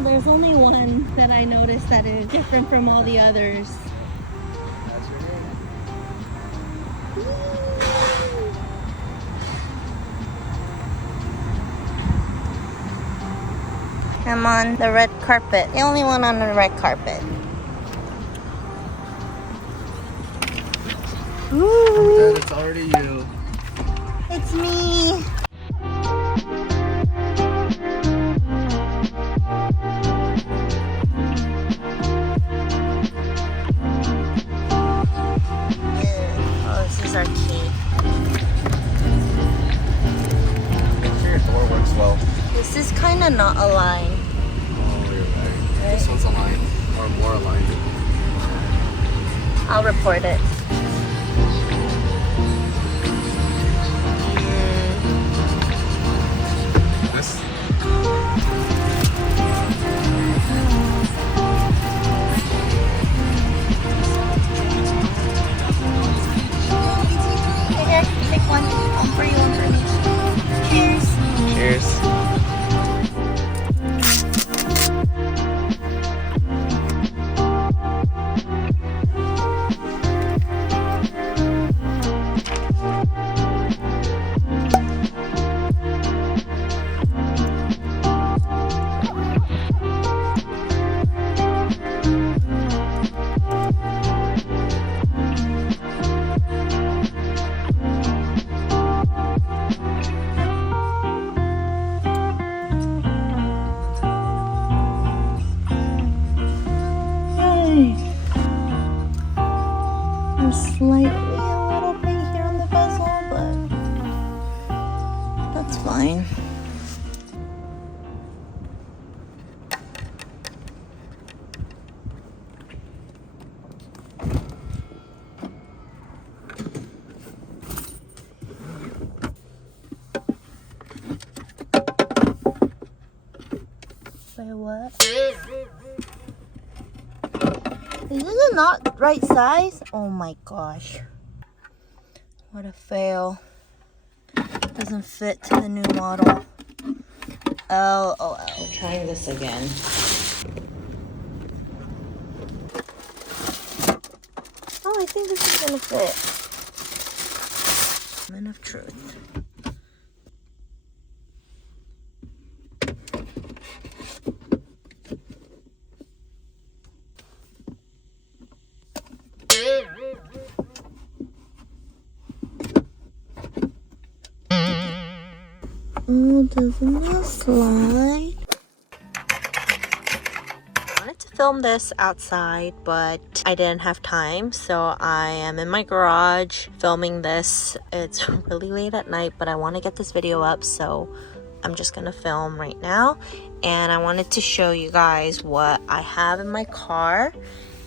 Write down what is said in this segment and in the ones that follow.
Well, there's only one that I noticed that is different from all the others. That's right. I'm on the red carpet. The only one on the red carpet. Ooh. It's already you. It's me. Oh, this is our key. Make sure your door works well. This is kind of not aligned. Oh, you're right. This one's aligned, or more aligned. I'll report it. This? Here, take one. One for you, one for me. Cheers. Cheers. I'm slightly a little bit here on the bezel, but that's fine. Wait, what? Is it not right size? Oh my gosh. What a fail. Doesn't fit to the new model. Oh. Trying this again. Oh, I think this is gonna fit. Moment of truth. Oh, doesn't that slide? I wanted to film this outside, but I didn't have time, so I am in my garage filming this. It's really late at night, but I want to get this video up, so I'm just gonna film right now. And I wanted to show you guys what I have in my car.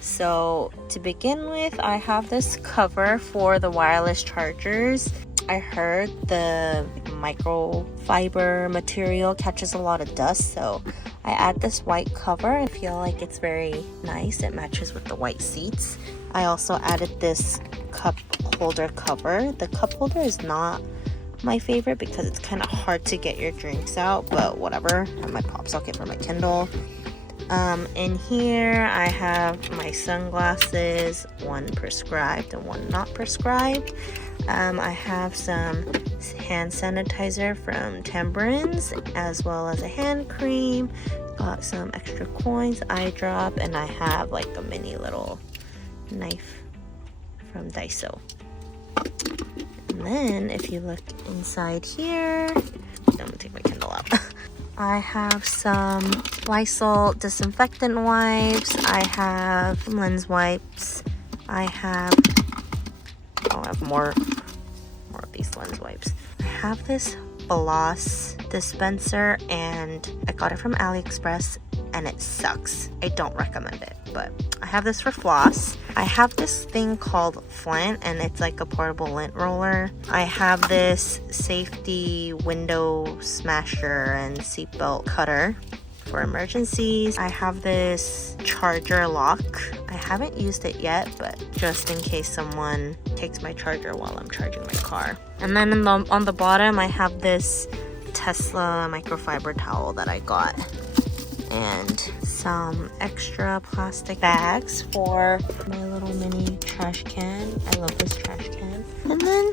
So to begin with, I have this cover for the wireless chargers. I heard the microfiber material catches a lot of dust, so I add this white cover. I feel like it's very nice. It matches with the white seats. I also added this cup holder cover. The cup holder is not my favorite because it's kind of hard to get your drinks out, but whatever. I have my pop socket for my Kindle. In here I have my sunglasses, one prescribed and one not prescribed. I have some hand sanitizer from Tambourines, as well as a hand cream. Got some extra coins, eye drop, and I have like a mini little knife from Daiso. And then if you look inside here, I'm gonna take my Kindle out. I have some Lysol disinfectant wipes. I have lens wipes. I have more of these lens wipes. I have this floss dispenser and I got it from AliExpress and it sucks. I don't recommend it, but I have this for floss. I have this thing called Flint and it's like a portable lint roller. I have this safety window smasher and seatbelt cutter for emergencies. I have this charger lock. I haven't used it yet, but just in case someone takes my charger while I'm charging my car. And then on the bottom, I have this Tesla microfiber towel that I got. and some extra plastic bags for my little mini trash can. I love this trash can. And then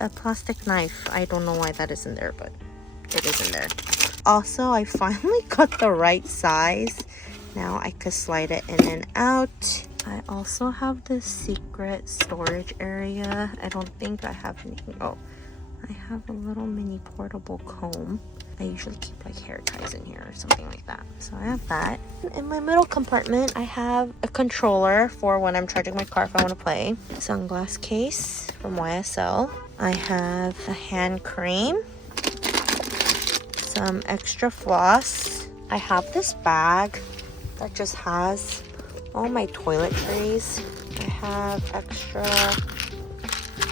a plastic knife. I don't know why that isn't there, but it isn't there. Also, I finally got the right size. Now I could slide it in and out. I also have this secret storage area. I don't think I have anything. Oh, I have a little mini portable comb. I usually keep like hair ties in here or something like that. So I have that. In my middle compartment, I have a controller for when I'm charging my car if I want to play. A sunglass case from YSL. I have a hand cream. Some extra floss. I have this bag that just has all my toiletries. I have extra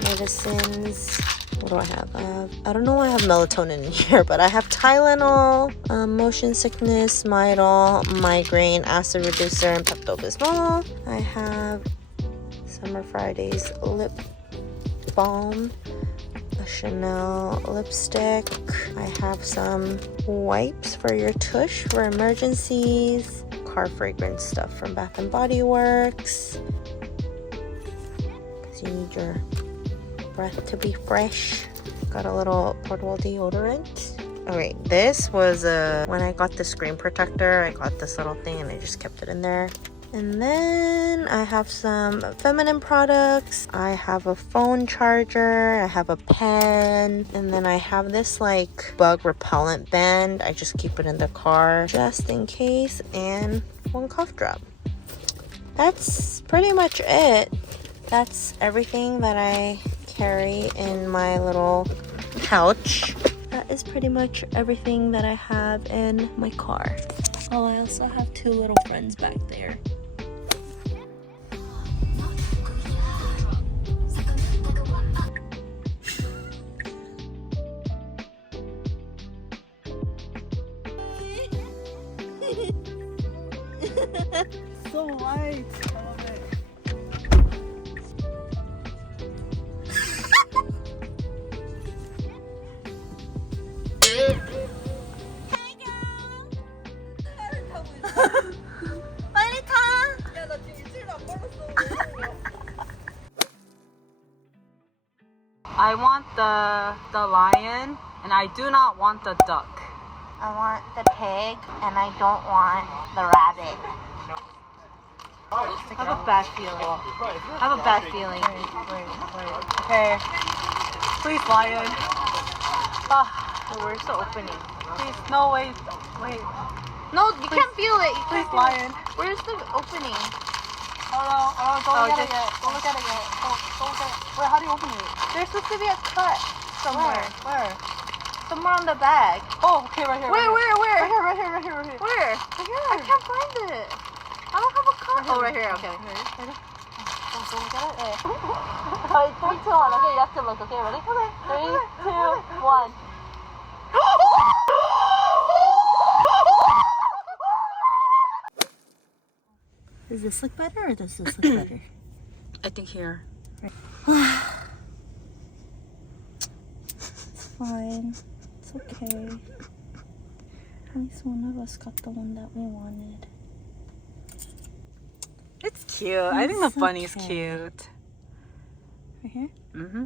medicines. What do I have? I don't know why I have melatonin in here, but I have Tylenol, motion sickness, Midol, migraine, acid reducer, and Pepto-Bismol. I have Summer Fridays lip balm, a Chanel lipstick. I have some wipes for your tush for emergencies, car fragrance stuff from Bath and Body Works, because you need your breath to be fresh. Got a little portable deodorant. Alright, this was when I got the screen protector, I got this little thing and I just kept it in there. And then I have some feminine products. I have a phone charger. I have a pen. And then I have this like bug repellent band. I just keep it in the car just in case. And one cough drop. That's pretty much it. That's everything that I carry in my little pouch. That is pretty much everything that I have in my car. Oh, I also have two little friends back there. So light. I love it. 빨리 타! 야, 나 지금 일주일도 안 걸렸어. I want the lion, and I do not want the duck. I want the pig and I don't want the rabbit. I have a bad feeling. I have a bad feeling. Okay. Please, lion. Where's the opening? Please, no, wait. No, you can't feel it. You Please, can't feel it. lion. Where's the opening? Oh, don't look at it just- yet. Don't look at it yet. Don't look at it. Wait, how do you open it? There's supposed to be a cut somewhere. Where? Somewhere on the bag. Oh, okay, right here. Where? Right here, right here, right here, right here. Where? Right here. I can't find it. I don't have a cut. Oh, right here. Okay. Don't look at it. Alright, 3, 2, 1. Okay, you have to look. Okay, ready? Okay. 3, 2, 1. Does this look better or does this look better? I think here. It's fine. It's okay. At least one of us got the one that we wanted. It's cute. I think the It's bunny's okay. cute. Right here? Mm-hmm.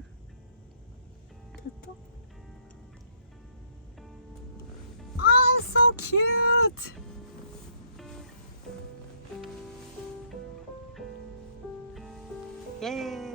Oh, so cute. Yay.